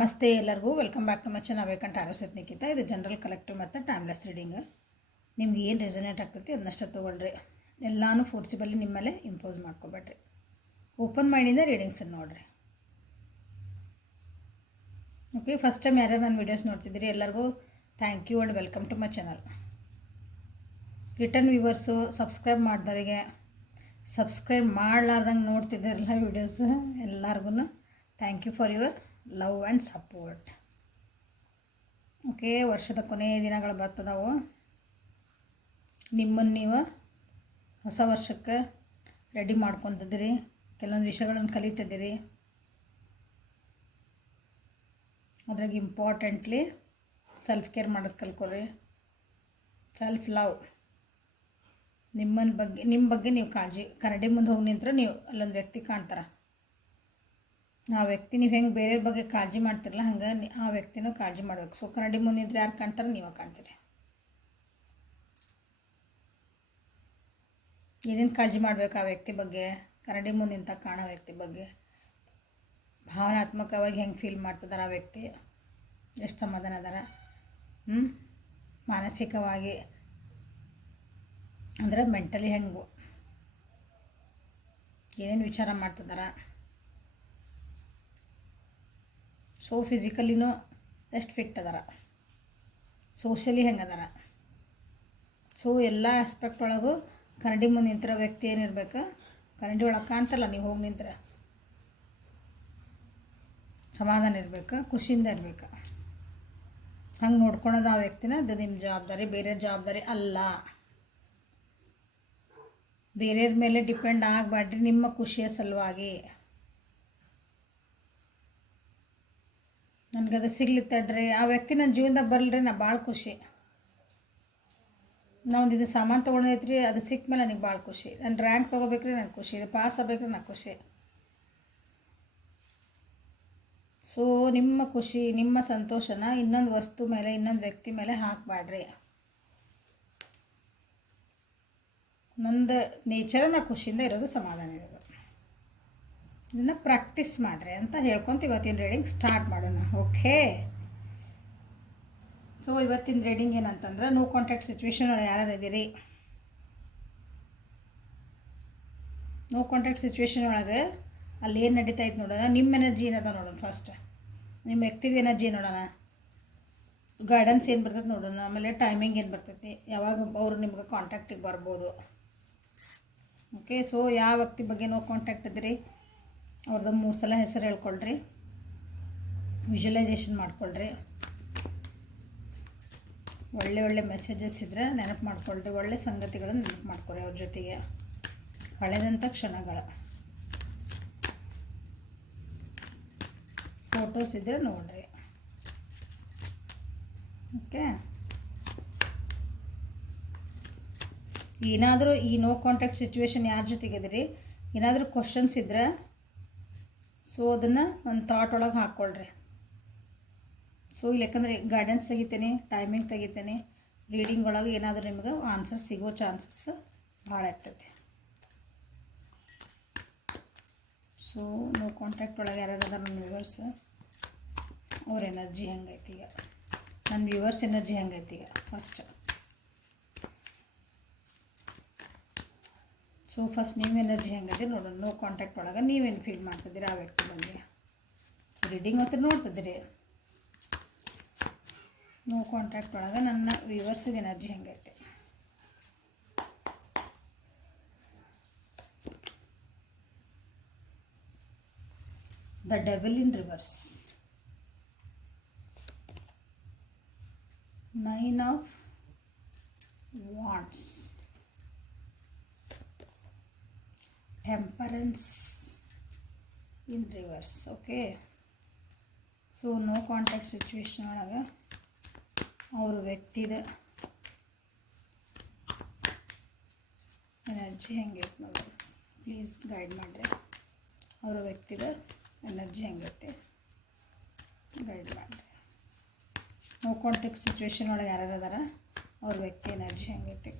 ನಮಸ್ತೆ ಎಲ್ಲರಿಗೂ welcome back to my channel ಅವೇಕಂಟ್ ಆರೋಸತ್ ನಿಖಿತ. ಇದು ಜನರಲ್ ಕಲೆಕ್ಟಿವ್ ಮತ್ತು ಟೈಮ್ಲೆಸ್ ರೀಡಿಂಗ್. ನಿಮ್ಗೆ ಏನು ರೆಸನೇಟ್ ಆಗ್ತೈತಿ ಅದನ್ನಷ್ಟು ತೊಗೊಳ್ರಿ. ಎಲ್ಲನೂ ಫೋರ್ಸಿಬಲಿ ನಿಮ್ಮ ಮೇಲೆ ಇಂಪೋಸ್ ಮಾಡ್ಕೊಬೇಡ್ರಿ. ಓಪನ್ ಮೈಂಡಿಂದ ರೀಡಿಂಗ್ಸನ್ನು ನೋಡಿರಿ. ಓಕೆ, ಫಸ್ಟ್ ಟೈಮ್ ಯಾರ್ಯಾರು ನನ್ನ ವೀಡಿಯೋಸ್ ನೋಡ್ತಿದ್ದೀರಿ ಎಲ್ಲರಿಗೂ thank you and welcome to my channel. Return viewers, subscribe ಮಾಡಿದವರಿಗೆ, ಸಬ್ಸ್ಕ್ರೈಬ್ ಮಾಡಲಾರ್ದಂಗೆ ನೋಡ್ತಿದ್ದಾರಲ್ಲ ವೀಡಿಯೋಸು, ಎಲ್ಲರಿಗೂ thank you for your love and support. Okay, ವರ್ಷದ ಕೊನೆಯ ದಿನಗಳು ಬರ್ತದವು. ನಿಮ್ಮನ್ನು ನೀವು ಹೊಸ ವರ್ಷಕ್ಕೆ ರೆಡಿ ಮಾಡ್ಕೊತಿದ್ದೀರಿ. ಕೆಲವೊಂದು ವಿಷಯಗಳನ್ನು ಕಲಿತಿದ್ದೀರಿ. ಅದ್ರಾಗ ಇಂಪಾರ್ಟೆಂಟ್ಲಿ ಸೆಲ್ಫ್ ಕೇರ್ ಮಾಡೋದು ಕಲ್ಕೊರಿ. ಸೆಲ್ಫ್ ಲವ್, ನಿಮ್ಮ ಬಗ್ಗೆ ನೀವು ಕಾಳಜಿ. ಕನ್ನಡಿ ಮುಂದೆ ಹೋಗಿ ನಿಂತರೆ ನೀವು ಅಲ್ಲೊಂದು ವ್ಯಕ್ತಿ ಕಾಣ್ತಾರೆ. ಆ ವ್ಯಕ್ತಿ ನೀವು ಹೆಂಗೆ ಬೇರೆಯವ್ರ ಬಗ್ಗೆ ಕಾಳಜಿ ಮಾಡ್ತಿರಲ್ಲ ಹಂಗೆ ಆ ವ್ಯಕ್ತಿನೂ ಕಾಳಜಿ ಮಾಡ್ಬೇಕು. ಸೊ ಕನ್ನಡಿ ಮುಂದೆ ನಿಂತ್ರೆ ಯಾರು ಕಾಣ್ತಾರೆ? ನೀವು ಕಾಣ್ತೀರಿ. ಏನೇನು ಕಾಳಜಿ ಮಾಡಬೇಕು ಆ ವ್ಯಕ್ತಿ ಬಗ್ಗೆ? ಕನ್ನಡಿ ಮುಂದೆ ನಿಂತ ಕಾಣೋ ವ್ಯಕ್ತಿ ಬಗ್ಗೆ ಭಾವನಾತ್ಮಕವಾಗಿ ಹೆಂಗೆ ಫೀಲ್ ಮಾಡ್ತಿದ್ದಾರೆ ಆ ವ್ಯಕ್ತಿ, ಎಷ್ಟು ಸಮಾಧಾನ ಅದಾರ, ಮಾನಸಿಕವಾಗಿ ಅಂದರೆ ಮೆಂಟಲಿ ಹೆಂಗೆ ಏನೇನು ವಿಚಾರ ಮಾಡ್ತಿದ್ದಾರೆ. ಸೊ ಫಿಸಿಕಲಿನೂ ಎಷ್ಟು ಫಿಟ್ ಅದಾರ, ಸೋಷಲಿ ಹೆಂಗೆ ಅದಾರ. ಸೊ ಎಲ್ಲ ಆಸ್ಪೆಕ್ಟ್ ಒಳಗೂ ಕನ್ನಡಿ ಮುಂದೆ ನಿಂತಿರೋ ವ್ಯಕ್ತಿ ಏನಿರ್ಬೇಕು? ಕನ್ನಡಿ ಒಳಗೆ ಕಾಣ್ತಲ್ಲ ನೀವು ಹೋಗಿ ನಿಂತ್ರೆ ಸಮಾಧಾನ ಇರಬೇಕು, ಖುಷಿಯಿಂದ ಇರಬೇಕು. ಹಂಗೆ ನೋಡ್ಕೊಳೋದು ಆ ವ್ಯಕ್ತಿನ. ಅದು ನಿಮ್ಮ ಜವಾಬ್ದಾರಿ, ಬೇರೆ ಜವಾಬ್ದಾರಿ ಅಲ್ಲ. ಬೇರೆಯವ್ರ ಮೇಲೆ ಡಿಪೆಂಡ್ ಆಗಬೇಡ್ರಿ ನಿಮ್ಮ ಖುಷಿಯ ಸಲುವಾಗಿ. ನನಗದು ಸಿಗ್ಲಿತ್ತಡ್ರಿ, ಆ ವ್ಯಕ್ತಿ ನನ್ನ ಜೀವನದಾಗ ಬರಲ್ರಿ, ನಾ ಭಾಳ ಖುಷಿ. ನಾವೊಂದು ಇದು ಸಾಮಾನು ತೊಗೊಂಡೈತ್ರಿ, ಅದು ಸಿಕ್ಕ ಮೇಲೆ ನನಗೆ ಭಾಳ ಖುಷಿ. ನಾನು ರ್ಯಾಂಕ್ ತೊಗೋಬೇಕ್ರಿ, ನನಗೆ ಖುಷಿ. ಇದು ಪಾಸ್ ಆಗ್ಬೇಕ್ರಿ, ನನಗೆ ಖುಷಿ. ಸೊ ನಿಮ್ಮ ಖುಷಿ, ನಿಮ್ಮ ಸಂತೋಷನ ಇನ್ನೊಂದು ವಸ್ತು ಮೇಲೆ, ಇನ್ನೊಂದು ವ್ಯಕ್ತಿ ಮೇಲೆ ಹಾಕಬೇಡ್ರಿ. ನಂದು ನೇಚರ ನಾ ಖುಷಿಯಿಂದ ಇರೋದು, ಸಮಾಧಾನ ಇರೋದು. ಇದನ್ನು ಪ್ರಾಕ್ಟೀಸ್ ಮಾಡಿರಿ ಅಂತ ಹೇಳ್ಕೊತ ಇವತ್ತಿನ ರೀಡಿಂಗ್ ಸ್ಟಾರ್ಟ್ ಮಾಡೋಣ. ಓಕೆ, ಸೊ ಇವತ್ತಿನ ರೀಡಿಂಗ್ ಏನಂತಂದ್ರೆ, ನೋ ಕಾಂಟ್ಯಾಕ್ಟ್ ಸಿಚುವೇಶನ್ ಒಳಗೆ ಯಾರು ಇದ್ದೀರಿ? ನೋ ಕಾಂಟ್ಯಾಕ್ಟ್ ಸಿಚುವೇಶನ್ ಒಳಗೆ ಅಲ್ಲಿ ಏನು ನಡೀತಾ ಇತ್ತು ನೋಡೋಣ. ನಿಮ್ಮ ಎನರ್ಜಿ ಏನದ ನೋಡೋಣ. ಫಸ್ಟ್ ನಿಮ್ಮ ವ್ಯಕ್ತಿದ ಎನರ್ಜಿ ನೋಡೋಣ. ಗೈಡೆನ್ಸ್ ಏನು ಬರ್ತೈತೆ ನೋಡೋಣ. ಆಮೇಲೆ ಟೈಮಿಂಗ್ ಏನು ಬರ್ತೈತಿ, ಯಾವಾಗ ಅವರು ನಿಮ್ಗೆ ಕಾಂಟ್ಯಾಕ್ಟಿಗೆ ಬರ್ಬೋದು. ಓಕೆ, ಸೊ ಯಾವ ವ್ಯಕ್ತಿ ಬಗ್ಗೆ ನೋ ಕಾಂಟ್ಯಾಕ್ಟ್ ಇದ್ದೀರಿ ಅವ್ರದ್ದು 3 ಸಲ ಹೆಸರು ಹೇಳ್ಕೊಳ್ರಿ. ವಿಜುವಲೈಸೇಷನ್ ಮಾಡ್ಕೊಳ್ರಿ. ಒಳ್ಳೆ ಮೆಸೇಜಸ್ ಇದ್ದರೆ ನೆನಪು ಮಾಡ್ಕೊಳ್ರಿ. ಒಳ್ಳೆ ಸಂಗತಿಗಳನ್ನು ನೆನಪು ಮಾಡ್ಕೊಳ್ರಿ. ಅವ್ರ ಜೊತೆಗೆ ಕಳೆದಂಥ ಕ್ಷಣಗಳ ಫೋಟೋಸ್ ಇದ್ದರೆ ನೋಡ್ರಿ. ಓಕೆ, ಏನಾದರೂ ಈ ನೋ ಕಾಂಟ್ಯಾಕ್ಟ್ ಸಿಚುವೇಶನ್ ಯಾರ ಜೊತೆಗಿದ್ರಿ, ಏನಾದರೂ ಕ್ವಶನ್ಸ್ ಇದ್ದರೆ ಸೊ ಅದನ್ನು ಒಂದು ಥಾಟ್ ಒಳಗೆ ಹಾಕ್ಕೊಳ್ರಿ. ಸೊ ಇಲ್ಲಿ ಯಾಕಂದರೆ ಗೈಡೆನ್ಸ್ ತೆಗಿತೇನೆ, ಟೈಮಿಂಗ್ ತೆಗಿತೇನೆ. ರೀಡಿಂಗ್ ಒಳಗೆ ಏನಾದರೂ ನಿಮ್ಗೆ ಆನ್ಸರ್ ಸಿಗೋ ಚಾನ್ಸಸ್ ಭಾಳ ಇರ್ತೈತೆ. ಸೊ ನೋ ಕಾಂಟ್ಯಾಕ್ಟ್ ಒಳಗೆ ಯಾರ್ಯಾರು ಅದಾರ ನನ್ನ ವ್ಯೂವರ್ಸ್, ಅವ್ರ ಎನರ್ಜಿ ಹೆಂಗೈತಿ ಈಗ, ನನ್ನ ವ್ಯೂವರ್ಸ್ ಎನರ್ಜಿ ಹೆಂಗೈತಿ ಈಗ ಫಸ್ಟ್. ಸೊ ಫಸ್ಟ್ ನೀವು ಎನರ್ಜಿ ಹೆಂಗೈತೆ ನೋಡೋಣ. ನೋ ಕಾಂಟ್ಯಾಕ್ಟ್ ಒಳಗೆ ನೀವೇನು ಫೀಲ್ ಮಾಡ್ತಿದ್ದೀರಿ ಆ ವ್ಯಕ್ತಿ ಬಗ್ಗೆ? ರೀಡಿಂಗ್ ಹತ್ರ ನೋಡ್ತಿದ್ದೀರಿ. ನೋ ಕಾಂಟ್ಯಾಕ್ಟ್ ಒಳಗೆ ನನ್ನ ವ್ಯೂವರ್ಸಿಗೆ ಎನರ್ಜಿ ಹೆಂಗೈತೆ? The devil in reverse, 9 of Wands, Temperance in reverse. Okay, so no contact situation ಒಳಗೆ ಅವ್ರ ವ್ಯಕ್ತಿದ ಎನರ್ಜಿ ಹೆಂಗೈತೆ ನೋಡಿ. ಪ್ಲೀಸ್ ಗೈಡ್ ಮಾಡಿರಿ. ಅವ್ರ ವ್ಯಕ್ತಿದ ಎನರ್ಜಿ ಹೆಂಗೈತೆ ಗೈಡ್ ಮಾಡಿರಿ. ನೋ ಕಾಂಟ್ಯಾಕ್ಟ್ ಸಿಚುವೇಶನ್ ಒಳಗೆ ಯಾರ್ಯಾರು ಅದಾರ ಅವ್ರ ವ್ಯಕ್ತಿ ಎನರ್ಜಿ ಹೆಂಗೈತೆ?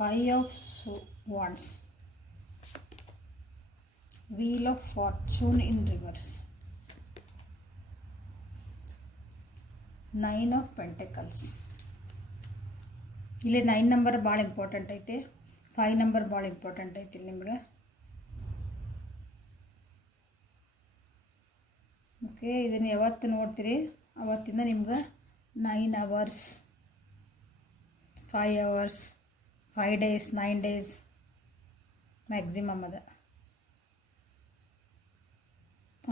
Five of wands, wheel of fortune in reverse, nine of pentacles. ಇಲ್ಲಿ 9 ನಂಬರ್ ಭಾಳ ಇಂಪಾರ್ಟೆಂಟ್ ಐತಿ, 5 ನಂಬರ್ ಭಾಳ ಇಂಪಾರ್ಟೆಂಟ್ ಐತಿ ನಿಮ್ಗೆ. ಓಕೆ, ಇದನ್ನು ಯಾವತ್ತು ನೋಡ್ತೀರಿ ಅವತ್ತಿಂದ ನಿಮ್ಗೆ 9 hours, 5 hours, 5 days, 9 days maximum ಅದ.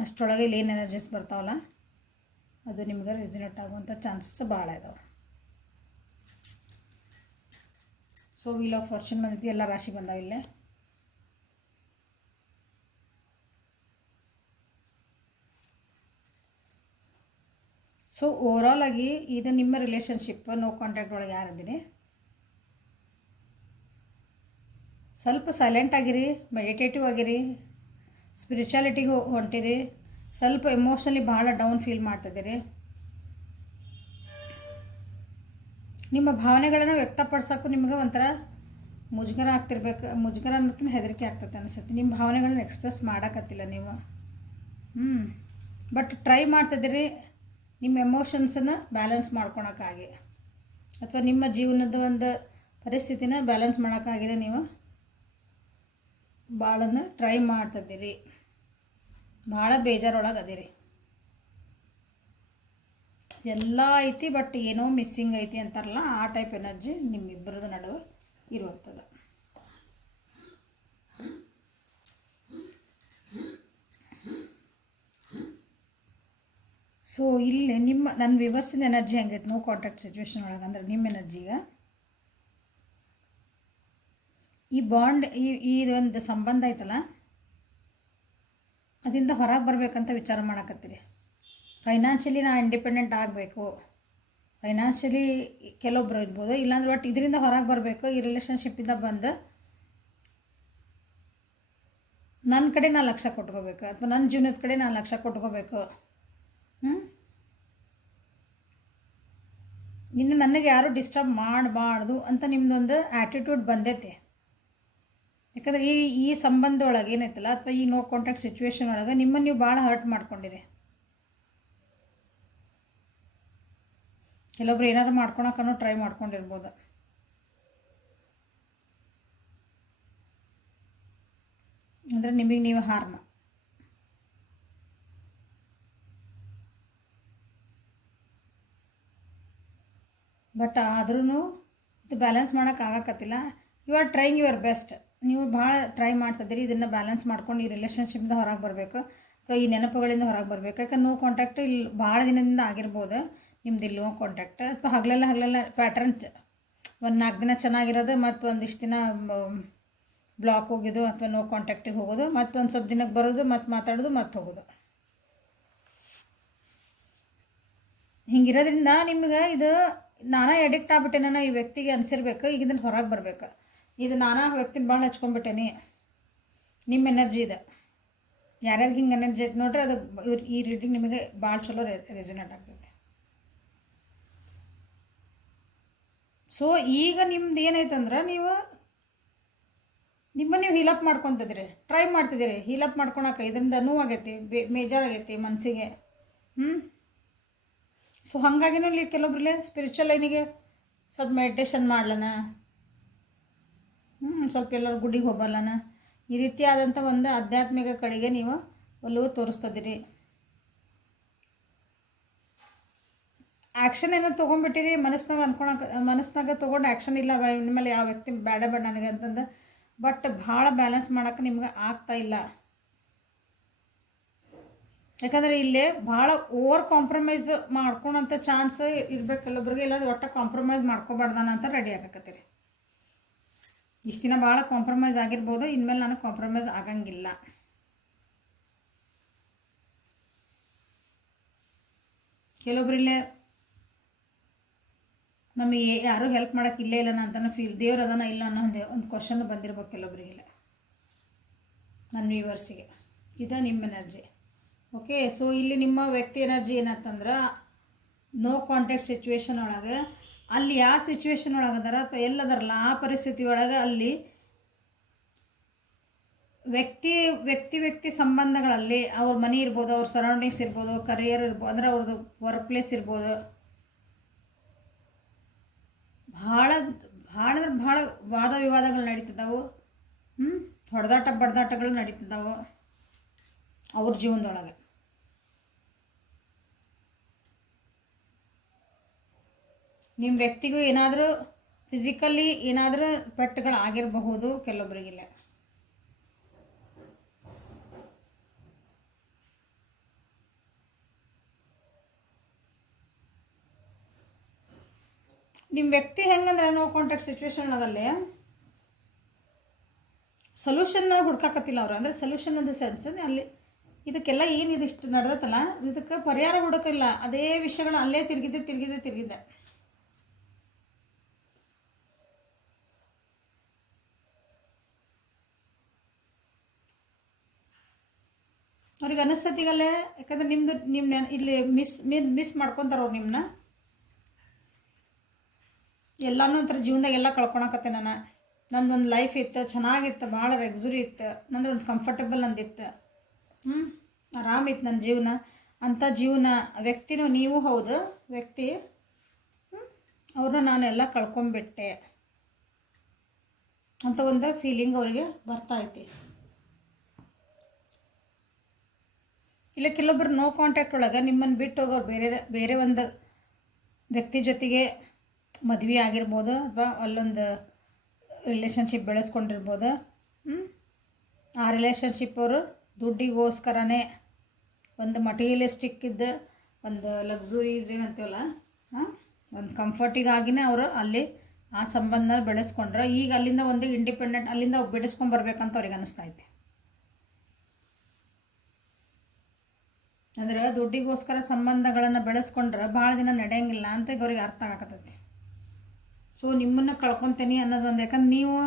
ಅಷ್ಟರೊಳಗೆ ಇಲ್ಲಿ ಏನು ಎನರ್ಜೀಸ್ ಬರ್ತಾವಲ್ಲ ಅದು ನಿಮ್ಗೆ ರೆಸಿನೇಟ್ ಆಗುವಂಥ ಚಾನ್ಸಸ್ ಭಾಳ ಇದಾವೆ. ಸೊ ವೀಲ್ ಆಫ್ ಫಾರ್ಚೂನ್ ಬಂದೈತಿ, ಎಲ್ಲ ರಾಶಿ ಬಂದಾವ ಇಲ್ಲೇ. ಸೊ ಓವರಾಲ್ ಆಗಿ ಇದು ನಿಮ್ಮ ರಿಲೇಷನ್ಶಿಪ್ ನೋ ಕಾಂಟ್ಯಾಕ್ಟ್ ಒಳಗೆ ಯಾರಿದ್ದೀರಿ, ಸ್ವಲ್ಪ ಸೈಲೆಂಟ್ ಆಗಿರಿ, ಮೆಡಿಟೇಟಿವ್ ಆಗಿರಿ, ಸ್ಪಿರಿಚುಯಾಲಿಟಿಗೆ ಹೊಂಟಿರಿ, ಸ್ವಲ್ಪ ಎಮೋಷ್ನಲಿ ಭಾಳ ಡೌನ್ ಫೀಲ್ ಮಾಡ್ತಿದ್ದೀರಿ. ನಿಮ್ಮ ಭಾವನೆಗಳನ್ನು ವ್ಯಕ್ತಪಡಿಸೋಕ್ಕೂ ನಿಮಗೆ ಒಂಥರ ಮುಜುಗರ ಆಗ್ತಿರ್ಬೇಕು, ಮುಜುಗರ ಅನ್ನೋದಕ್ಕಿಂತ ಹೆದರಿಕೆ ಆಗ್ತದೆ ಅನಿಸುತ್ತೆ. ನಿಮ್ಮ ಭಾವನೆಗಳನ್ನ ಎಕ್ಸ್ಪ್ರೆಸ್ ಮಾಡೋಕ್ಕತ್ತಿಲ್ಲ ನೀವು. ಬಟ್ ಟ್ರೈ ಮಾಡ್ತಿದ್ದೀರಿ ನಿಮ್ಮ ಎಮೋಷನ್ಸನ್ನು ಬ್ಯಾಲೆನ್ಸ್ ಮಾಡ್ಕೊಳಕ್ಕಾಗಿ, ಅಥವಾ ನಿಮ್ಮ ಜೀವನದ ಒಂದು ಪರಿಸ್ಥಿತಿನ ಬ್ಯಾಲೆನ್ಸ್ ಮಾಡೋಕ್ಕಾಗಿದೆ. ನೀವು ಭಾಳನ್ನು ಟ್ರೈ ಮಾಡ್ತಿದ್ದೀರಿ, ಭಾಳ ಬೇಜಾರೊಳಗೆ ಅದಿರಿ. ಎಲ್ಲ ಐತಿ ಬಟ್ ಏನೋ ಮಿಸ್ಸಿಂಗ್ ಐತಿ ಅಂತಾರಲ್ಲ, ಆ ಟೈಪ್ ಎನರ್ಜಿ ನಿಮ್ಮಿಬ್ಬರದ ನಡುವೆ ಇರುವಂಥದ್ದು. ಸೊ ಇಲ್ಲಿ ನನ್ನ ವಿವರ್ಸಿನ ಎನರ್ಜಿ ಹೆಂಗೈತೆ ನೋ ಕಾಂಟ್ಯಾಕ್ಟ್ ಸಿಚುವೇಶನ್ ಒಳಗೆ, ಅಂದ್ರೆ ನಿಮ್ಮ ಎನರ್ಜಿಗೆ ಈ ಬಾಂಡ್, ಈ ಒಂದು ಸಂಬಂಧ ಐತಲ್ಲ ಅದರಿಂದ ಹೊರಗೆ ಬರಬೇಕಂತ ವಿಚಾರ ಮಾಡಕತ್ತೀರಿ. ಫೈನಾನ್ಷಿಯಲಿ ನಾ ಇಂಡಿಪೆಂಡೆಂಟ್ ಆಗಬೇಕು, ಫೈನಾನ್ಷಿಯಲಿ ಕೆಲವೊಬ್ರು ಇರ್ಬೋದು, ಇಲ್ಲಾಂದ್ರೆ ಬಟ್ ಇದರಿಂದ ಹೊರಗೆ ಬರಬೇಕು, ಈ ರಿಲೇಷನ್ಶಿಪ್ಪಿಂದ ಬಂದು ನನ್ನ ಕಡೆ ನಾನು ಲಕ್ಷ್ಯ ಕೊಟ್ಕೋಬೇಕು, ಅಥವಾ ನನ್ನ ಜೀವನದ ಕಡೆ ನಾನು ಲಕ್ಷ್ಯ ಕೊಟ್ಕೋಬೇಕು. ಇನ್ನು ನನಗೆ ಯಾರೂ ಡಿಸ್ಟರ್ಬ್ ಮಾಡಬಾರ್ದು ಅಂತ ನಿಮ್ಮದೊಂದು ಆ್ಯಟಿಟ್ಯೂಡ್ ಬಂದೈತೆ. ಯಾಕಂದರೆ ಈ ಸಂಬಂಧ ಒಳಗೆ ಏನೈತಲ್ಲ, ಅಥವಾ ಈ ನೋ ಕಾಂಟ್ಯಾಕ್ಟ್ ಸಿಚುವೇಶನ್ ಒಳಗೆ ನಿಮ್ಮನ್ನು ನೀವು ಭಾಳ ಹರ್ಟ್ ಮಾಡ್ಕೊಂಡಿರಿ. ಕೆಲವೊಬ್ರು ಏನಾದ್ರು ಮಾಡ್ಕೊಳಕ್ಕೂ ಟ್ರೈ ಮಾಡ್ಕೊಂಡಿರ್ಬೋದು. ಅಂದರೆ ನಿಮಗೆ ನೀವು ಹಾರ್ಮ. ಬಟ್ ಆದ್ರೂ ಇದು ಬ್ಯಾಲೆನ್ಸ್ ಮಾಡೋಕ್ಕಾಗಕತ್ತಿಲ್ಲ. You are trying your best. ನೀವು ಭಾಳ ಟ್ರೈ ಮಾಡ್ತಿದ್ದೀರಿ ಇದನ್ನು ಬ್ಯಾಲೆನ್ಸ್ ಮಾಡ್ಕೊಂಡು ಈ ರಿಲೇಷನ್ಶಿಪ್ಪಿಂದ ಹೊರಗೆ ಬರಬೇಕು, ಅಥವಾ ಈ ನೆನಪುಗಳಿಂದ ಹೊರಗೆ ಬರಬೇಕು. ಯಾಕಂದ್ರೆ ನೋ ಕಾಂಟ್ಯಾಕ್ಟ್ ಇಲ್ಲಿ ಭಾಳ ದಿನದಿಂದ ಆಗಿರ್ಬೋದು ನಿಮ್ದು ಇಲ್ಲಿ ನೋ ಕಾಂಟ್ಯಾಕ್ಟ್, ಅಥವಾ ಹಗಲೆಲ್ಲ ಪ್ಯಾಟ್ರನ್ಸ್, ಒಂದು 4 ದಿನ ಚೆನ್ನಾಗಿರೋದು, ಮತ್ತು ಒಂದಿಷ್ಟು ದಿನ ಬ್ಲಾಕ್ ಹೋಗೋದು, ಅಥವಾ ನೋ ಕಾಂಟ್ಯಾಕ್ಟಿಗೆ ಹೋಗೋದು, ಮತ್ತು ಒಂದು ಸ್ವಲ್ಪ ದಿನಕ್ಕೆ ಬರೋದು, ಮತ್ತು ಮಾತಾಡೋದು, ಮತ್ತು ಹೋಗೋದು. ಹಿಂಗಿರೋದ್ರಿಂದ ನಿಮ್ಗೆ ಇದು ನಾನಾ ಎಡಿಕ್ಟ್ ಆಗ್ಬಿಟ್ಟೇನ ಈ ವ್ಯಕ್ತಿಗೆ ಅನಿಸಿರ್ಬೇಕು. ಈಗ ಇದನ್ನು ಹೊರಗೆ ಬರಬೇಕು. ಇದು ನಾನಾ ವ್ಯಕ್ತಿನ ಭಾಳ ಹಚ್ಕೊಂಡ್ಬಿಟ್ಟೇನಿ. ನಿಮ್ಮ ಎನರ್ಜಿ ಇದೆ, ಯಾರ್ಯಾರಿಗೆ ಹಿಂಗೆ ಎನರ್ಜಿ ಐತೆ ನೋಡ್ರಿ, ಅದು ಈ ರೀಡಿಂಗ್ ನಿಮಗೆ ಭಾಳ ಚಲೋ ರೆಸಿನೇಟ್ ಆಗ್ತೈತೆ. ಸೊ ಈಗ ನಿಮ್ದು ಏನೈತಂದ್ರೆ ನಿಮ್ಮನ್ನು ನೀವು ಹೀಲಪ್ ಮಾಡ್ಕೊತಿದ್ದೀರಿ, ಟ್ರೈ ಮಾಡ್ತಿದ್ದೀರಿ ಹೀಲಪ್ ಮಾಡ್ಕೊಳಕ್ಕೆ. ಇದರಿಂದ ನೋವಾಗೈತಿ, ಬೇಜಾರಾಗೈತಿ ಮನಸ್ಸಿಗೆ. ಸೊ ಹಾಗಾಗಿನೂ ಇಲ್ಲಿ ಕೆಲವೊಬ್ರಲ್ಲಿ ಸ್ಪಿರಿಚುವಲ್ ಲೈನಿಗೆ ಸ್ವಲ್ಪ ಮೆಡಿಟೇಷನ್ ಮಾಡ್ಲನ, ಸ್ವಲ್ಪ ಎಲ್ಲರೂ ಗುಡಿಗೆ ಹೋಗಲ್ಲನ, ಈ ರೀತಿಯಾದಂಥ ಒಂದು ಆಧ್ಯಾತ್ಮಿಕ ಕಡೆಗೆ ನೀವು ಒಲವು ತೋರಿಸ್ತಿದ್ದೀರಿ. ಆ್ಯಕ್ಷನ್ ಏನೋ ತೊಗೊಂಡ್ಬಿಟ್ಟಿರಿ, ಮನಸ್ಸಿನಾಗ ತೊಗೊಂಡು ಆ್ಯಕ್ಷನ್ ಇಲ್ಲ ನಿಮ್ಮಲ್ಲಿ ಯಾವ ವ್ಯಕ್ತಿ ಬೇಡ ನನಗೆ ಅಂತಂದು. ಬಟ್ ಭಾಳ ಬ್ಯಾಲೆನ್ಸ್ ಮಾಡೋಕ್ಕೆ ನಿಮ್ಗೆ ಆಗ್ತಾ ಇಲ್ಲ. ಯಾಕಂದರೆ ಇಲ್ಲೇ ಭಾಳ ಓವರ್ ಕಾಂಪ್ರಮೈಸ್ ಮಾಡ್ಕೊಳೋಂಥ ಚಾನ್ಸ್ ಇರ್ಬೇಕು ಕೆಲವೊಬ್ರಿಗೆ, ಇಲ್ಲಾಂದ್ರೆ ಒಟ್ಟು ಕಾಂಪ್ರಮೈಸ್ ಮಾಡ್ಕೋಬಾರ್ದಾನ ಅಂತ ರೆಡಿ ಆಗಕತ್ತೀರಿ. ಇಷ್ಟು ದಿನ ಭಾಳ ಕಾಂಪ್ರಮೈಸ್ ಆಗಿರ್ಬೋದು, ಇನ್ಮೇಲೆ ನಾನು ಕಾಂಪ್ರಮೈಸ್ ಆಗಂಗಿಲ್ಲ. ಕೆಲವೊಬ್ರಿಲ್ಲೇ ನಮಗೆ ಯಾರೂ ಹೆಲ್ಪ್ ಮಾಡೋಕ್ಕೆ ಇಲ್ಲೇ ಇಲ್ಲನ ಅಂತಲೂ ಫೀಲ್, ದೇವ್ರು ಅದನ್ನ ಇಲ್ಲ ಅನ್ನೋ ಒಂದು ಕ್ವಶನ್ ಬಂದಿರ್ಬೇಕು ಕೆಲವೊಬ್ರಿಗಿಲ್ಲ, ನನ್ನ ವ್ಯೂವರ್ಸಿಗೆ. ಇದು ನಿಮ್ಮ ಎನರ್ಜಿ. ಓಕೆ, ಸೊ ಇಲ್ಲಿ ನಿಮ್ಮ ವ್ಯಕ್ತಿ ಎನರ್ಜಿ ಏನಂತಂದ್ರೆ ನೋ ಕಾಂಟ್ಯಾಕ್ಟ್ ಸಿಚುವೇಶನ್ ಒಳಗೆ ಅಲ್ಲಿ ಯಾವ ಸಿಚುವೇಶನ್ ಒಳಗದಾರ ಅಥವಾ ಎಲ್ಲದಾರಲ್ಲ ಆ ಪರಿಸ್ಥಿತಿ ಒಳಗೆ ಅಲ್ಲಿ ವ್ಯಕ್ತಿ ವ್ಯಕ್ತಿ ವ್ಯಕ್ತಿ ಸಂಬಂಧಗಳಲ್ಲಿ ಅವ್ರ ಮನೆ ಇರ್ಬೋದು, ಅವ್ರ ಸರೌಂಡಿಂಗ್ಸ್ ಇರ್ಬೋದು, ಕರಿಯರ್ ಇರ್ಬೋದು, ಅಂದರೆ ಅವ್ರದ್ದು ವರ್ಕ್ ಪ್ಲೇಸ್ ಇರ್ಬೋದು, ಭಾಳ ಭಾಳ ಅಂದ್ರೆ ಭಾಳ ವಾದ ವಿವಾದಗಳು ನಡೀತಿದ್ದಾವೆ. ಹೊಡೆದಾಟ ಬಡ್ದಾಟಗಳು ನಡೀತಿದ್ದಾವೆ ಅವ್ರ ಜೀವನದೊಳಗೆ. ನಿಮ್ಮ ವ್ಯಕ್ತಿಗೂ ಏನಾದರೂ ಫಿಸಿಕಲಿ ಏನಾದರೂ ಪೆಟ್ಟುಗಳು ಆಗಿರಬಹುದು, ಕೆಲವೊಬ್ಬರಿಗಿಲ್ಲ. ನಿಮ್ಮ ವ್ಯಕ್ತಿ ಹೆಂಗಂದ್ರೆ ನೋ ಕಾಂಟ್ಯಾಕ್ಟ್ ಸಿಚುವೇಶನ್ ಆಗಲ್ಲೇ ಸೊಲ್ಯೂಷನ್ನ ಹುಡ್ಕಾಕತ್ತಿಲ್ಲ ಅವರು. ಅಂದರೆ ಸೊಲ್ಯೂಷನ್ ಇನ್ ದ ಸೆನ್ಸ್ ಅಲ್ಲಿ ಇದಕ್ಕೆಲ್ಲ ಏನು ಇದಿಷ್ಟು ನಡೆದತ್ತಲ್ಲ, ಇದಕ್ಕೆ ಪರಿಹಾರ ಹುಡುಕಿಲ್ಲ. ಅದೇ ವಿಷಯಗಳು ಅಲ್ಲೇ ತಿರುಗಿದೆ. ಅವ್ರಿಗೆ ಅನಿಸ್ತತಿಗಲ್ಲೇ, ಯಾಕಂದ್ರೆ ನಿಮ್ಮ ಇಲ್ಲಿ ಮಿಸ್ ಮಾಡ್ಕೊತಾರೆ ಅವ್ರು ನಿಮ್ಮನ್ನ. ಎಲ್ಲನೂ ಒಂಥರ ಜೀವನದಾಗ ಎಲ್ಲ ಕಳ್ಕೊಳಕತ್ತೆ. ನಂದೊಂದು ಲೈಫ್ ಇತ್ತು, ಚೆನ್ನಾಗಿತ್ತು, ಭಾಳ ರೆಗ್ಸುರಿ ಇತ್ತು, ನಂದು ಒಂದು ಕಂಫರ್ಟಬಲ್ ನಂದಿತ್ತು, ಆರಾಮಿತ್ತು ನನ್ನ ಜೀವನ. ಅಂಥ ಜೀವನ ವ್ಯಕ್ತಿನೂ ನೀವು ಹೌದು, ವ್ಯಕ್ತಿ ಅವ್ರನ್ನ ನಾನೆಲ್ಲ ಕಳ್ಕೊಂಬಿಟ್ಟೆ ಅಂತ ಒಂದು ಫೀಲಿಂಗ್ ಅವರಿಗೆ ಬರ್ತಾಯಿತ್ತು. ಇಲ್ಲ ಕೆಲವೊಬ್ಬರು ನೋ ಕಾಂಟ್ಯಾಕ್ಟ್ ಒಳಗೆ ನಿಮ್ಮನ್ನು ಬಿಟ್ಟು ಹೋಗೋರು ಬೇರೆ ಒಂದು ವ್ಯಕ್ತಿ ಜೊತೆಗೆ ಮದುವೆ ಆಗಿರ್ಬೋದು, ಅಥವಾ ಅಲ್ಲೊಂದು ರಿಲೇಷನ್ಶಿಪ್ ಬೆಳೆಸ್ಕೊಂಡಿರ್ಬೋದು. ಆ ರಿಲೇಷನ್ಶಿಪ್ ಅವರು ದುಡ್ಡಿಗೋಸ್ಕರನೇ, ಒಂದು ಮಟೀರಿಯಲಿಸ್ಟಿಕ್ ಇದ್ದ ಒಂದು ಲಕ್ಸುರೀಸ್ ಏನಂತೀವಲ್ಲ, ಒಂದು ಕಂಫರ್ಟಿಗಾಗಿನೇ ಅವರು ಅಲ್ಲಿ ಆ ಸಂಬಂಧ ಬೆಳೆಸ್ಕೊಂಡ್ರೆ, ಈಗ ಅಲ್ಲಿಂದ ಒಂದು ಇಂಡಿಪೆಂಡೆಂಟ್ ಅಲ್ಲಿಂದ ಬಿಡಿಸ್ಕೊಂಬರ್ಬೇಕಂತ ಅವ್ರಿಗೆ ಅನ್ನಿಸ್ತೈತೆ. ಅಂದ್ರೆ ದುಡ್ಡಿಗೋಸ್ಕರ ಸಂಬಂಧಗಳನ್ನು ಬೆಳೆಸ್ಕೊಂಡ್ರೆ ಭಾಳ ದಿನ ನಡೆಯಂಗಿಲ್ಲ ಅಂತ ಅವ್ರಿಗೆ ಅರ್ಥ ಆಗಕತ್ತೈತಿ. ಸೊ ನಿಮ್ಮನ್ನು ಕಳ್ಕೊತೀನಿ ಅನ್ನೋದೊಂದು, ಯಾಕಂದ್ರೆ ನೀವು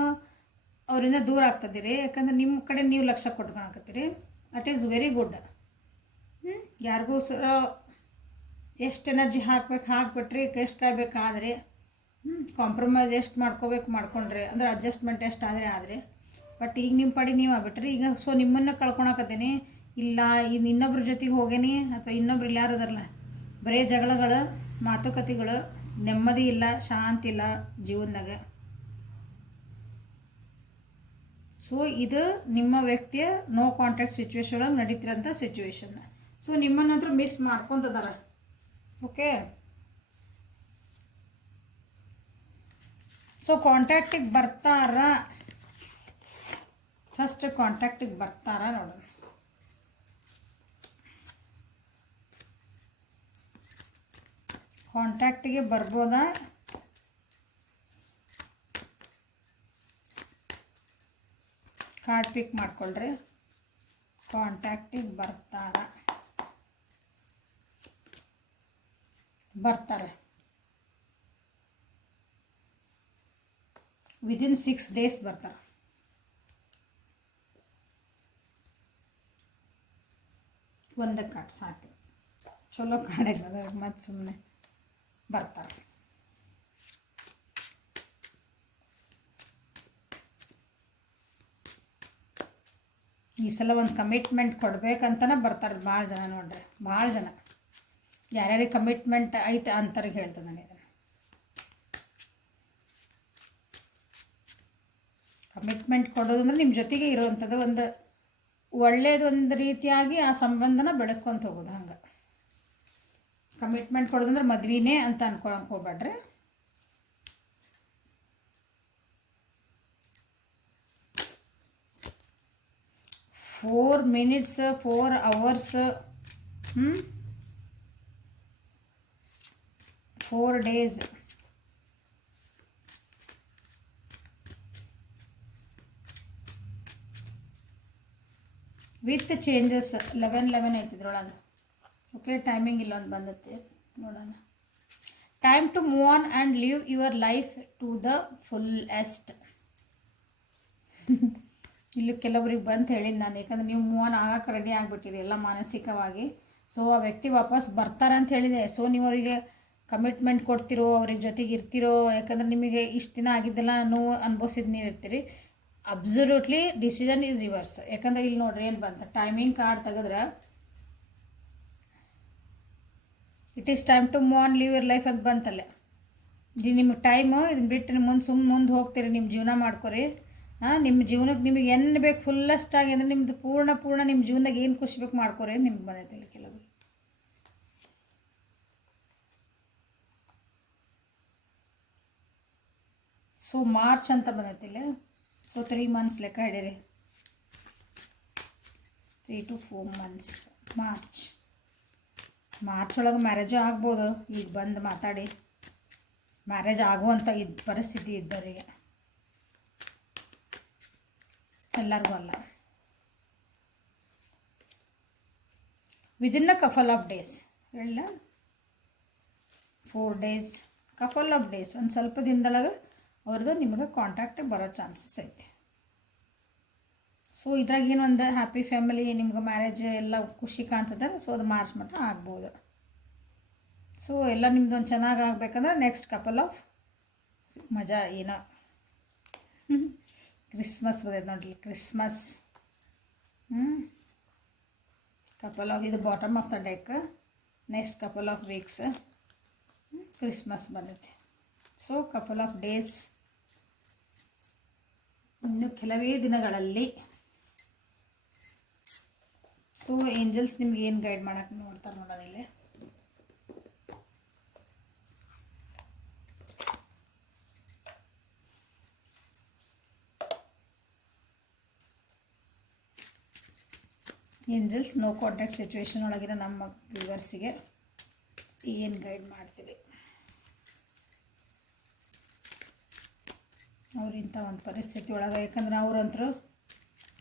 ಅವರಿಂದ ದೂರ ಆಗ್ತದಿರಿ, ಯಾಕಂದ್ರೆ ನಿಮ್ಮ ಕಡೆ ನೀವು ಲಕ್ಷ್ಯ ಕೊಟ್ಕೊಳಕತ್ತೀರಿ. That is very good. ಯಾರಿಗೋಸ್ಕರ ಎಷ್ಟು ಎನರ್ಜಿ ಹಾಕ್ಬಿಟ್ರಿ, ಎಷ್ಟು ಕಾಯ್ಬೇಕಾದ್ರೆ ಕಾಂಪ್ರಮೈಸ್ ಎಷ್ಟು ಮಾಡ್ಕೊಂಡ್ರಿ, ಅಂದರೆ ಅಡ್ಜಸ್ಟ್ಮೆಂಟ್ ಎಷ್ಟು ಆದರೆ. ಬಟ್ ಈಗ ನಿಮ್ಮ ಪಡಿ ನೀವು ಆಗ್ಬಿಟ್ರಿ ಈಗ. ಸೊ ನಿಮ್ಮನ್ನು ಕಳ್ಕೊಳಕತ್ತೀನಿ, ಇಲ್ಲ ಇನ್ನೊಬ್ರ ಜೊತೆಗೆ ಹೋಗೇನಿ, ಅಥವಾ ಇನ್ನೊಬ್ರು ಇಲ್ಲ ಯಾರದಾರಲ್ಲ, ಬರೀ ಜಗಳಗಳು, ಮಾತುಕತೆಗಳು, ನೆಮ್ಮದಿ ಇಲ್ಲ, ಶಾಂತಿ ಇಲ್ಲ ಜೀವನದಾಗ. ಸೊ ಇದು ನಿಮ್ಮ ವ್ಯಕ್ತಿಯ ನೋ ಕಾಂಟ್ಯಾಕ್ಟ್ ಸಿಚುವೇಶನ್ ಒಳಗೆ ನಡೀತಿರೋಂಥ ಸಿಚುವೇಶನ್. ಸೊ ನಿಮ್ಮನ್ನಂತೂ ಮಿಸ್ ಮಾಡ್ಕೊತದಾರ. ಓಕೆ, ಸೊ ಕಾಂಟ್ಯಾಕ್ಟಿಗೆ ಬರ್ತಾರ, ಫಸ್ಟ್ ಕಾಂಟ್ಯಾಕ್ಟಿಗೆ ಬರ್ತಾರ ನೋಡೋಣ. ಕಾಂಟ್ಯಾಕ್ಟಿಗೆ ಬರ್ಬೋದಾ? ಕಾರ್ಡ್ ಪಿಕ್ ಮಾಡ್ಕೊಳ್ರಿ. ಕಾಂಟ್ಯಾಕ್ಟಿಗೆ ಬರ್ತಾರೆ ವಿದಿನ್ 6 days ಬರ್ತಾರೆ. ಒಂದು ಕಾರ್ಡ್ ಸಾಕು, ಚಲೋ ಕಾರ್ಡ್ ಇದೆ, ಮತ್ತು ಸುಮ್ಮನೆ ಬರ್ತಾರೆ. ಈ ಸಲ ಒಂದು ಕಮಿಟ್ಮೆಂಟ್ ಕೊಡ್ಬೇಕಂತನೇ ಬರ್ತಾರೆ ಭಾಳ ಜನ. ನೋಡ್ರಿ, ಭಾಳ ಜನ ಯಾರ್ಯಾರಿಗೆ ಕಮಿಟ್ಮೆಂಟ್ ಐತೆ ಅಂತವ್ರಿಗೆ ಹೇಳ್ತದೆ ನಾನು ಇದನ್ನು. ಕಮಿಟ್ಮೆಂಟ್ ಕೊಡೋದಂದ್ರೆ ನಿಮ್ಮ ಜೊತೆಗೆ ಇರೋವಂಥದ್ದು ಒಂದು ಒಳ್ಳೇದೊಂದು ರೀತಿಯಾಗಿ ಆ ಸಂಬಂಧನ ಬೆಳೆಸ್ಕೊತ ಹೋಗೋದು. ಹಂಗೆ ಕಮಿಟ್ಮೆಂಟ್ ಕೊಡೋದಂದ್ರೆ ಮದ್ವೆನೇ ಅಂತ ಅನ್ಕೊಳಕ್ಕೆ ಹೋಗ್ಬೇಡ್ರಿ. four minutes 4 hours 4 days with changes 11 ಐತಿ ಇದ್ರೊಳಗೆ. ಓಕೆ, ಟೈಮಿಂಗ್ ಇಲ್ಲೊಂದು ಬಂದತ್ತೆ ನೋಡೋಣ. Time to move on and live your life to the fullest. ಇಲ್ಲಿ ಕೆಲವ್ರಿಗೆ ಬಂತು ಹೇಳಿದ್ದು ನಾನು, ಯಾಕಂದ್ರೆ ನೀವು ಮೂವ್ ಆನ್ ಆಗಕ್ಕೆ ರೆಡಿ ಆಗಿಬಿಟ್ಟಿರಿ ಎಲ್ಲ ಮಾನಸಿಕವಾಗಿ. ಸೊ ಆ ವ್ಯಕ್ತಿ ವಾಪಸ್ ಬರ್ತಾರೆ ಅಂತ ಹೇಳಿದೆ. ಸೊ ನೀವು ಅವರಿಗೆ ಕಮಿಟ್ಮೆಂಟ್ ಕೊಡ್ತಿರೋ ಅವ್ರಿಗೆ ಜೊತೆಗೆ ಇರ್ತಿರೋ, ಯಾಕಂದ್ರೆ ನಿಮಗೆ ಇಷ್ಟು ದಿನ ಆಗಿದ್ದೆಲ್ಲ ನೋವು ಅನುಭವಿಸಿದ್ದು ನೀವು ಇರ್ತೀರಿ. Absolutely decision is yours. ಯಾಕಂದ್ರೆ ಇಲ್ಲಿ ನೋಡ್ರಿ ಏನು ಬಂತ, ಟೈಮಿಂಗ್ ಕಾರ್ಡ್ ತೆಗೆದ್ರೆ it is time to move on, leave your life ಅಂತ ಬಂತಲ್ಲ. ನಿಮಗೆ ಟೈಮು ಇದನ್ನ ಬಿಟ್ಟು ಮುಂದೆ ಮುಂದೆ ಹೋಗ್ತೀರಿ, ನಿಮ್ಮ ಜೀವನ ಮಾಡ್ಕೊರಿ. ನಿಮ್ಮ ಜೀವನಕ್ಕೆ ನಿಮಗೆ ಏನು ಬೇಕು ಫುಲ್ಲೆಸ್ಟ್ ಆಗಿ ಅಂದರೆ ನಿಮ್ಮದು ಪೂರ್ಣ ನಿಮ್ಮ ಜೀವನದಾಗ ಏನು ಖುಷಿ ಬೇಕು ಮಾಡ್ಕೊರಿ ನಿಮ್ಗೆ ಬಂದೈತಿಲ್ಲ ಕೆಲವು. ಸೊ ಮಾರ್ಚ್ ಅಂತ ಬಂದೈತಿಲ್ಲ. ಸೊ 3 months ಲೆಕ್ಕ ಹಿಡೀರಿ, 3 to 4 months. ಮಾರ್ಚ್ ಒಳಗೆ ಮ್ಯಾರೇಜು ಆಗ್ಬೋದು. ಈಗ ಬಂದು ಮಾತಾಡಿ ಮ್ಯಾರೇಜ್ ಆಗುವಂಥ ಪರಿಸ್ಥಿತಿ ಇದ್ದವರಿಗೆ, ಎಲ್ಲರಿಗೂ ಅಲ್ಲ. Within a couple of days, ಹೇಳ 4 days, ಕಪಲ್ ಆಫ್ ಡೇಸ್, ಒಂದು ಸ್ವಲ್ಪ ದಿನದೊಳಗೆ ಅವ್ರದ್ದು ನಿಮಗೆ ಕಾಂಟ್ಯಾಕ್ಟ್ ಬರೋ ಚಾನ್ಸಸ್ ಐತೆ. ಸೊ ಇದ್ರಾಗ ಏನು ಒಂದು ಹ್ಯಾಪಿ ಫ್ಯಾಮಿಲಿ, ನಿಮ್ಗೆ ಮ್ಯಾರೇಜ್ ಎಲ್ಲ ಖುಷಿ ಕಾಣ್ತದೆ. ಸೊ ಅದು ಮಾರ್ಚ್ ಮಟ್ಟ ಆಗ್ಬೋದು. ಸೊ ಎಲ್ಲ ನಿಮ್ದು ಒಂದು ಚೆನ್ನಾಗಿ ಆಗ್ಬೇಕಂದ್ರೆ ನೆಕ್ಸ್ಟ್ ಕಪಲ್ ಆಫ್ ಮಜಾ ಏನೋ ಕ್ರಿಸ್ಮಸ್ ಬರ್ತೈತೆ ನೋಡ್ರಿ, ಕ್ರಿಸ್ಮಸ್. ಕಪಲ್ ಆಫ್ ಇದು bottom of the deck. Next couple of weeks Christmas ಬಂದೈತೆ. ಸೊ ಕಪಲ್ ಆಫ್ ಡೇಸ್, ಇನ್ನು ಕೆಲವೇ ದಿನಗಳಲ್ಲಿ. ಸೊ ಏಂಜಲ್ಸ್ ನಿಮ್ಗೆ ಏನು ಗೈಡ್ ಮಾಡೋಕ್ಕೆ ನೋಡ್ತಾರೆ ನೋಡೋಣ ಇಲ್ಲಿ. ಏಂಜಲ್ಸ್ ನೋ ಕಾಂಟ್ಯಾಕ್ಟ್ ಸಿಚುವೇಶನ್ ಒಳಗಿರೋ ನಮ್ಮ ವ್ಯೂವರ್ಸಿಗೆ ಏನು ಗೈಡ್ ಮಾಡ್ತೀರಿ? ಅವರಿಂಥ ಒಂದು ಪರಿಸ್ಥಿತಿ ಒಳಗೆ, ಯಾಕಂದ್ರೆ ಅವರಂತರೂ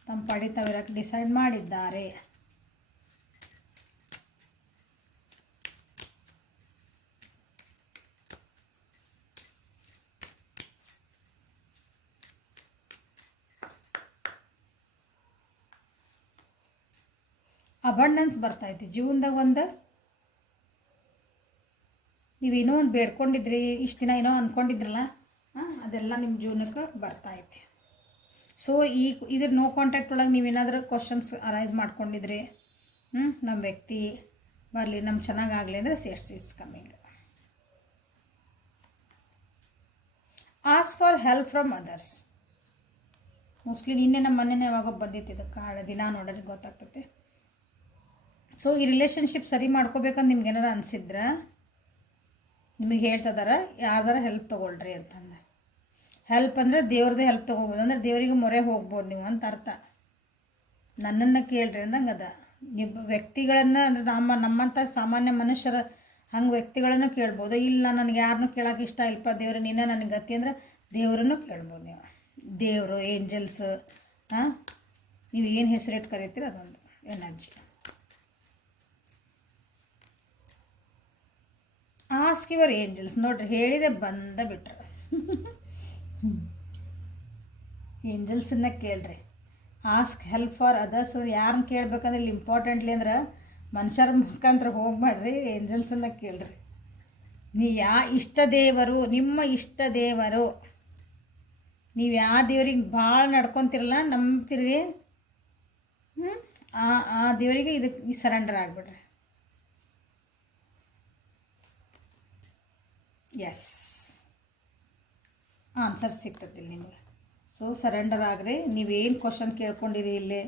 ತಮ್ಮ ಪಾಡಿ ತಾವಿರೋಕ್ಕೆ ಡಿಸೈಡ್ ಮಾಡಿದ್ದಾರೆ. ಅಬಂಡೆನ್ಸ್ ಬರ್ತೈತಿ ಜೀವನದಾಗ. ಒಂದು ನೀವೇನೋ ಒಂದು ಬೇಡ್ಕೊಂಡಿದ್ರಿ, ಇಷ್ಟು ದಿನ ಏನೋ ಅಂದ್ಕೊಂಡಿದ್ರಲ್ಲ, ಅದೆಲ್ಲ ನಿಮ್ಮ ಜೀವನಕ್ಕೆ ಬರ್ತಾಯಿದೆ. ಸೊ ಇದ್ರ ನೋ ಕಾಂಟ್ಯಾಕ್ಟ್ ಒಳಗೆ ನೀವೇನಾದರೂ ಕ್ವಶನ್ಸ್ ಅರೈಸ್ ಮಾಡ್ಕೊಂಡಿದ್ರಿ, ನಮ್ಮ ವ್ಯಕ್ತಿ ಬರಲಿ, ನಮ್ಮ ಚೆನ್ನಾಗಾಗಲಿ ಅಂದರೆ it's coming. Ask for help from others. Mostly ನಿನ್ನೆ ನಮ್ಮ ಮನೆಯೇ ಯಾವಾಗ ಬಂದಿತ್ತು ಇದು ಕಾರ್ಡ್, ದಿನ ನೋಡೋರಿಗೆ ಗೊತ್ತಾಗ್ತೈತೆ. ಸೊ ಈ ರಿಲೇಷನ್ಶಿಪ್ ಸರಿ ಮಾಡ್ಕೋಬೇಕಂತ ನಿಮ್ಗೆ ಏನಾರು ಅನಿಸಿದ್ರೆ ನಿಮಗೆ ಹೇಳ್ತಿದಾರ, ಯಾವ್ದಾರ ಹೆಲ್ಪ್ ತೊಗೊಳ್ರಿ ಅಂತಂದು. ಹೆಲ್ಪ್ ಅಂದರೆ ದೇವ್ರದ್ದೇ ಹೆಲ್ಪ್ ತೊಗೋಬೋದು, ಅಂದರೆ ದೇವರಿಗೆ ಮೊರೆ ಹೋಗ್ಬೋದು ನೀವು ಅಂತ ಅರ್ಥ. ನನ್ನನ್ನು ಕೇಳ್ರಿ ಅಂದಂಗೆ ಅದ. ನೀವು ವ್ಯಕ್ತಿಗಳನ್ನು ಅಂದರೆ ನಮ್ಮಂಥ ಸಾಮಾನ್ಯ ಮನುಷ್ಯರ ಹಂಗೆ ವ್ಯಕ್ತಿಗಳನ್ನು ಕೇಳ್ಬೋದು. ಇಲ್ಲ ನನಗೆ ಯಾರನ್ನೂ ಕೇಳೋಕೆ ಇಷ್ಟ ಇಲ್ಪ, ದೇವ್ರು ನೀನೇ ನನಗೆ ಗತಿ ಅಂದ್ರೆ ದೇವ್ರನ್ನು ಕೇಳ್ಬೋದು ನೀವು. ದೇವರು, ಏಂಜಲ್ಸ್, ನೀವು ಏನು ಹೆಸರಿಟ್ಟು ಕರಿತೀರಿ ಅದೊಂದು ಎನರ್ಜಿ. Ask your angels. ನೋಡ್ರಿ ಹೇಳಿದೆ ಬಂದ ಬಿಟ್ರೆ ಏಂಜಲ್ಸನ್ನ ಕೇಳ್ರಿ. Ask help for others. ಯಾರನ್ನ ಕೇಳ್ಬೇಕಂದ್ರೆ ಇಲ್ಲಿ ಇಂಪಾರ್ಟೆಂಟ್ಲಿ ಅಂದ್ರೆ ಮನುಷ್ಯರ ಮುಖಾಂತರ ಹೋಗ್ಬೇಡ್ರಿ, ಏಂಜಲ್ಸನ್ನ ಕೇಳ್ರಿ. ಇಷ್ಟ ದೇವರು, ನಿಮ್ಮ ಇಷ್ಟ ದೇವರು, ನೀವು ಯಾವ ದೇವ್ರಿಗೆ ಭಾಳ ನಡ್ಕೊತಿರಲ್ಲ, ನಂಬ್ತಿರಿ, ಆ ದೇವರಿಗೆ ಇದಕ್ಕೆ ಸರೆಂಡರ್ ಆಗಿಬಿಡ್ರಿ. ಎಸ್, ಆನ್ಸರ್ ಸಿಗ್ತದೆ ನಿಮಗೆ. ಸೊ ಸರೆಂಡರ್ ಆಗ್ರಿ. ನೀವೇನು ಕ್ವಶನ್ ಕೇಳ್ಕೊಂಡಿರಿ ಇಲ್ಲಿ,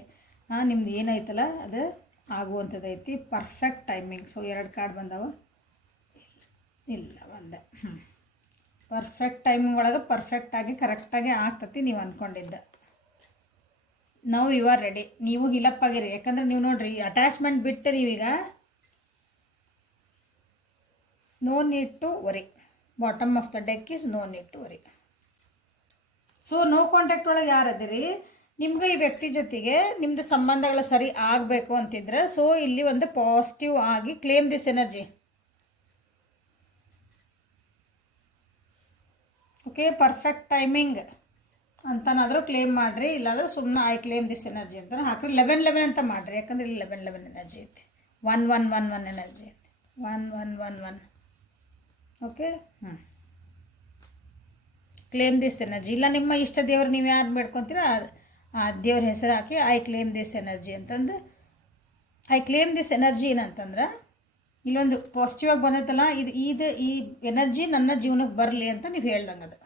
ನಿಮ್ದು ಏನೈತಲ್ಲ ಅದು ಆಗುವಂಥದ್ದೈತಿ. Perfect timing. ಸೊ 2 ಕಾರ್ಡ್ ಬಂದಾವ, ಇಲ್ಲ ಒಂದೇ. ಪರ್ಫೆಕ್ಟ್ ಟೈಮಿಂಗ್ ಒಳಗೆ ಪರ್ಫೆಕ್ಟಾಗಿ ಕರೆಕ್ಟಾಗಿ ಆಗ್ತತಿ ನೀವು ಅಂದ್ಕೊಂಡಿದ್ದ. ನಾವು ಯು ಆರ್ ರೆಡಿ. ನೀವು ಹಿಲಪ್ ಆಗಿರಿ. ಯಾಕಂದ್ರೆ ನೀವು ನೋಡ್ರಿ, ಅಟ್ಯಾಚ್ಮೆಂಟ್ ಬಿಟ್ಟು ನೀವೀಗ no need to worry. Bottom of the deck is no need to worry. So no contact ಒಳಗೆ ಯಾರದಿರಿ, ನಿಮ್ಗೆ ಈ ವ್ಯಕ್ತಿ ಜೊತೆಗೆ ನಿಮ್ಮದು ಸಂಬಂಧಗಳು ಸರಿ ಆಗಬೇಕು ಅಂತಿದ್ರೆ, ಸೊ ಇಲ್ಲಿ ಒಂದು ಪಾಸಿಟಿವ್ ಆಗಿ claim this energy. Okay, perfect timing ಅಂತನಾದರೂ ಕ್ಲೇಮ್ ಮಾಡಿರಿ. ಇಲ್ಲಾಂದ್ರೆ ಸುಮ್ಮನೆ ಐ ಕ್ಲೇಮ್ ದಿಸ್ ಎನರ್ಜಿ ಅಂತ ಹಾಕ್ರಿ. 11-11 ಅಂತ ಮಾಡಿರಿ. ಯಾಕಂದ್ರೆ ಇಲ್ಲಿ 11-11 ಎನರ್ಜಿ ಐತಿ. 1-1-1-1 ಎನರ್ಜಿ ಐತಿ. 1-1-1-1. ಓಕೆ. Claim this energy. ಇಲ್ಲ ನಿಮ್ಮ ಇಷ್ಟ ದೇವ್ರು ನೀವು ಯಾರು ಬೇಡ್ಕೊತೀರ ಆ ದೇವ್ರ ಹೆಸರು ಹಾಕಿ ಐ ಕ್ಲೇಮ್ ದಿಸ್ ಎನರ್ಜಿ ಅಂತಂದು. ಐ ಕ್ಲೇಮ್ ದಿಸ್ ಎನರ್ಜಿ ಏನಂತಂದ್ರೆ ಇಲ್ಲೊಂದು ಪಾಸಿಟಿವ್ ಆಗಿ ಬಂದೈತಲ್ಲ, ಈ ಎನರ್ಜಿ ನನ್ನ ಜೀವನಕ್ಕೆ ಬರಲಿ ಅಂತ ನೀವು ಹೇಳ್ದಂಗೆ ಅದು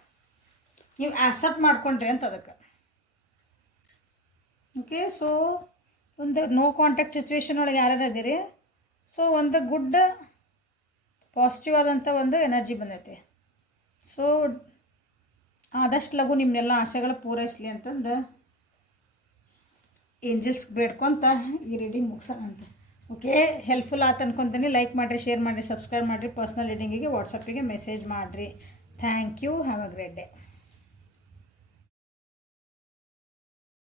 ನೀವು ಆಕ್ಸೆಪ್ಟ್ ಮಾಡ್ಕೊಂಡ್ರಿ ಅಂತ ಅದಕ್ಕೆ. ಓಕೆ. ಸೊ ಒಂದು ನೋ ಕಾಂಟ್ಯಾಕ್ಟ್ ಸಿಚುವೇಶನ್ ಒಳಗೆ ಯಾರ್ಯಾರು ಇದ್ದೀರಿ, ಸೊ ಒಂದು ಗುಡ್ ಪಾಸಿಟಿವ್ ಆದಂಥ ಒಂದು ಎನರ್ಜಿ ಬಂದೈತೆ. ಸೊ ಆದಷ್ಟು ಲಘು ನಿಮ್ಮನ್ನೆಲ್ಲ ಆಸೆಗಳು ಪೂರೈಸಲಿ ಅಂತಂದು ಏಂಜಲ್ಸ್ ಬೇಡ್ಕೊತ ಈ ರೀಡಿಂಗ್ ಮುಗಿಸೋಣ ಅಂತ. ಓಕೆ. ಹೆಲ್ಪ್ಫುಲ್ ಆಯ್ತು ಅನ್ಕೊತೀನಿ. ಲೈಕ್ ಮಾಡಿರಿ, ಶೇರ್ ಮಾಡಿರಿ, ಸಬ್ಸ್ಕ್ರೈಬ್ ಮಾಡಿರಿ. ಪರ್ಸ್ನಲ್ ರೀಡಿಂಗಿಗೆ ವಾಟ್ಸಪ್ಪಿಗೆ ಮೆಸೇಜ್ ಮಾಡಿರಿ. Thank you. Have a great day.